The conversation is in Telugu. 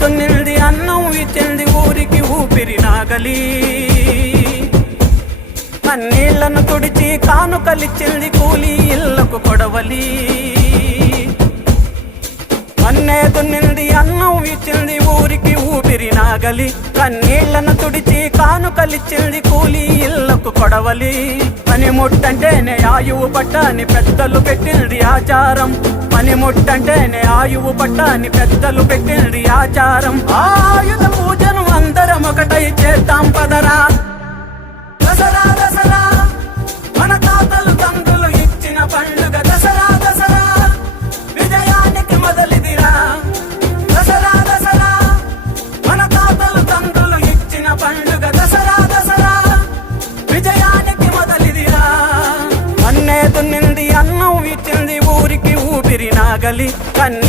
దున్నింది అన్నం ఇచ్చింది ఊరికి ఊపిరి నాగలి కన్నీళ్లను తుడిచి కానుకలిచ్చింది కూలి ఇళ్లకు కొడవలి మన్నే దున్నింది అన్నం ఇచ్చింది ఊరికి ఊపిరి నాగలి కన్నీళ్లను తుడిచి కానుకలిచ్చింది కూలి ఇళ్లకు కొడవలి పనిముట్టంటేనే ఆయువు పట్టాని పెద్దలు పెట్టింది ఆచారం పనిముట్టంటేనే ఆయువు పట్టాని పెద్దలు పెట్టింది ఆచారం ఆయుధ పూజను అందరం ఒకటై చేద్దాం పదరా దసరా దసరా మన తాతలు తండ్రులు ఇచ్చిన పండుగ దసరా దసరా విజయానికి మొదలిదిరా దసరా దసరా మన తాతలు తండ్రులు ఇచ్చిన పండుగ దసరా దసరా విజయానికి మొదలిదిరా మన్నే దున్నింది అన్నం ఇచ్చింది ఊరికి ఊపిరి నాగలి కన్ని